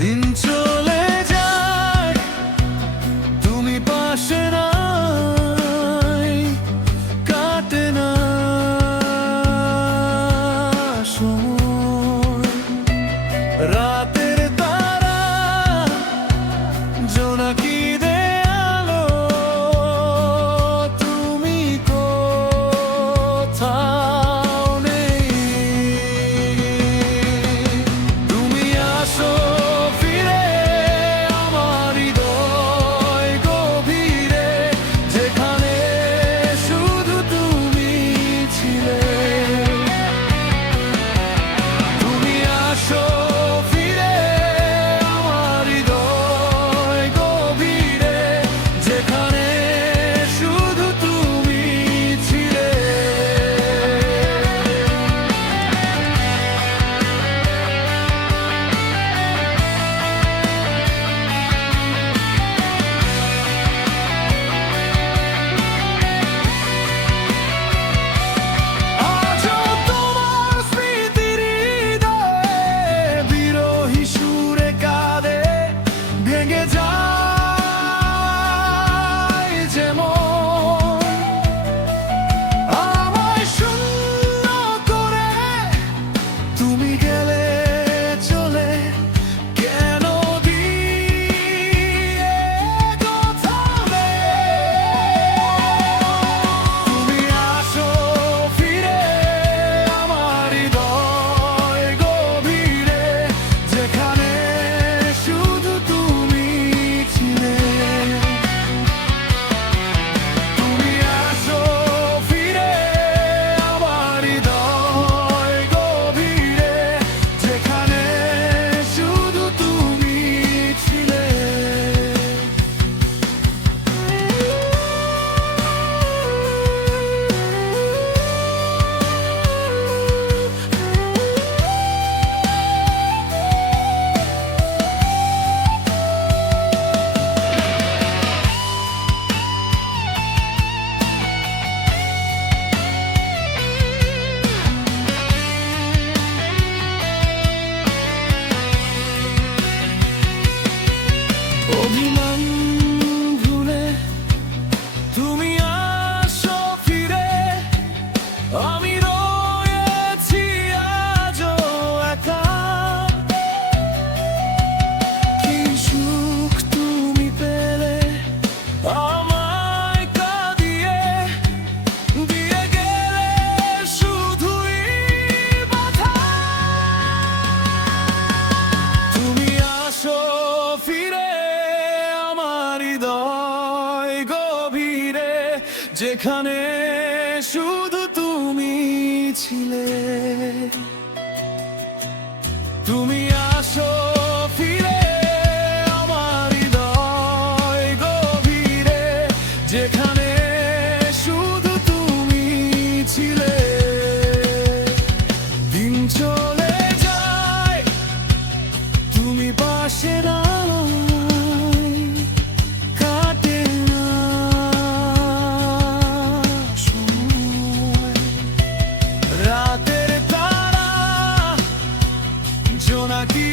দিন চলে যায়, তুমি পাশে নাই, কাটে না সময়। রাতের তারা জোনাকি দে আলো, তুমি কোথাও নেই। তুমি আসো ফিরে আমার হৃদয় গভীরে, যেখানে শুধু তুমি ছিলে। তুমি আসো ফিরে আমার হৃদয় গভীরে, যেখানে শুধু তুমি ছিলে। আজও তোমার স্মৃতির হৃদয়ে বিরহী সুরে কাঁদে, ভেঙে যায় যেমন। আমায় শূন্য করে তুমি গেলে চলে, কেন দিয়ে গোছাবে। তুমি আসো ফিরে আমার হৃদয় গভীরে, যেখানে শুধু তুমি ছিলে। তুমি আসো ফিরে আমার হৃদয় গভীরে, যেখানে শুধু তুমি ছিলে। অভিমান ভুলে তুমি আসো ফিরে, আমি রয়েছি আজও একা। কি সুখ তুমি পেলে আমায় কাঁদিয়ে, দিয়ে গেলে শুধুই ব্যথা। তুমি আসো ফিরে আমার হৃদয় গভীরে, যেখানে শুধু তুমি ছিলে। তুমি আসো ফিরে আমার হৃদয় গভীরে, যেখানে শুধু তুমি ছিলে। দিন চলে যায়, তুমি পাশে নাই, কাটে না সময়। রাতের তারা জোনাকি